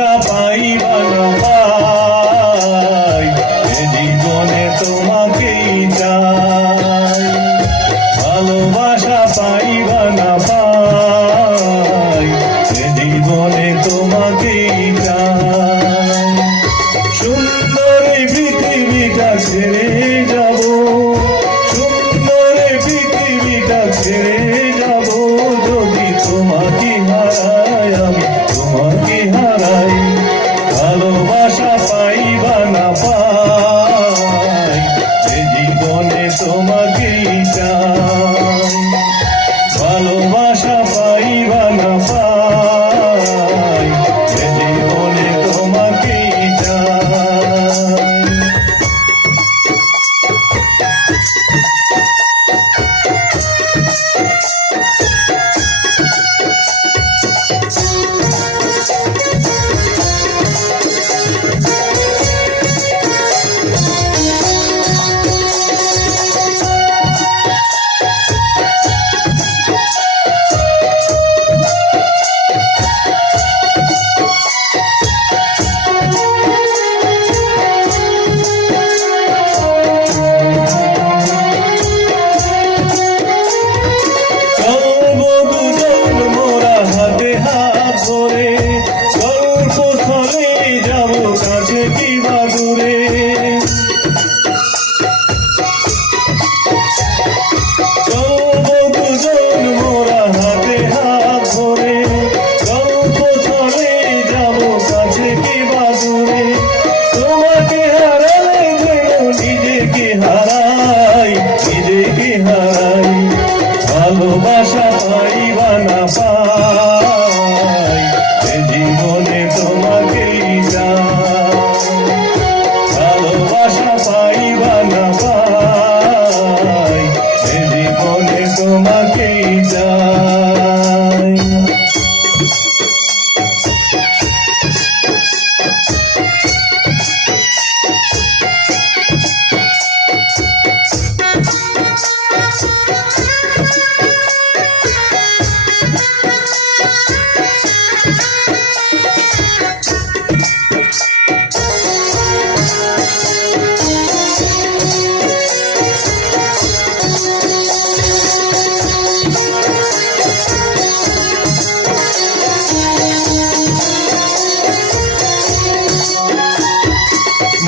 ভালোবাসা পাইবা ভালোবাসা পাইবা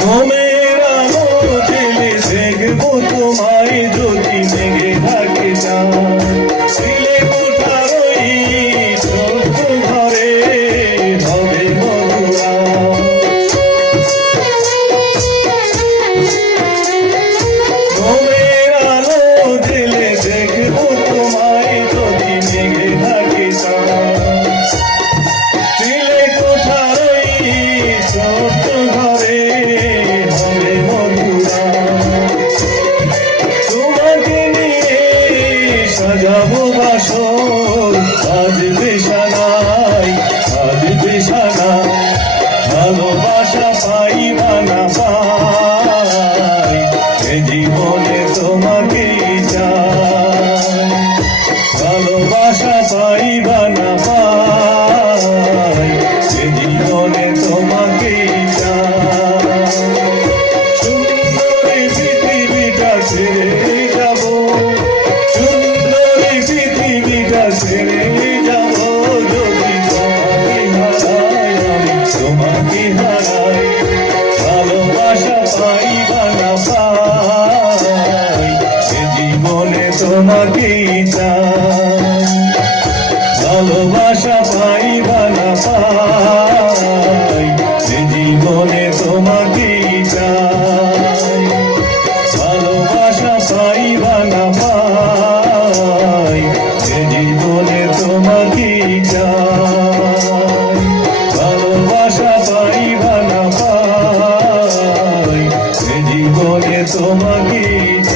मेरा मोती से वो तुम्हारी ज्योति में তোমাকেই চাই। ভালোবাসা পাই বা না পাই সে জীবনে তোমাকেই চাই। ভালোবাসা পাই বা না পাই সে জীবনে তোমাকেই চাই। ভালোবাসা পাই বা না পাই সে জীবনে তোমাকেই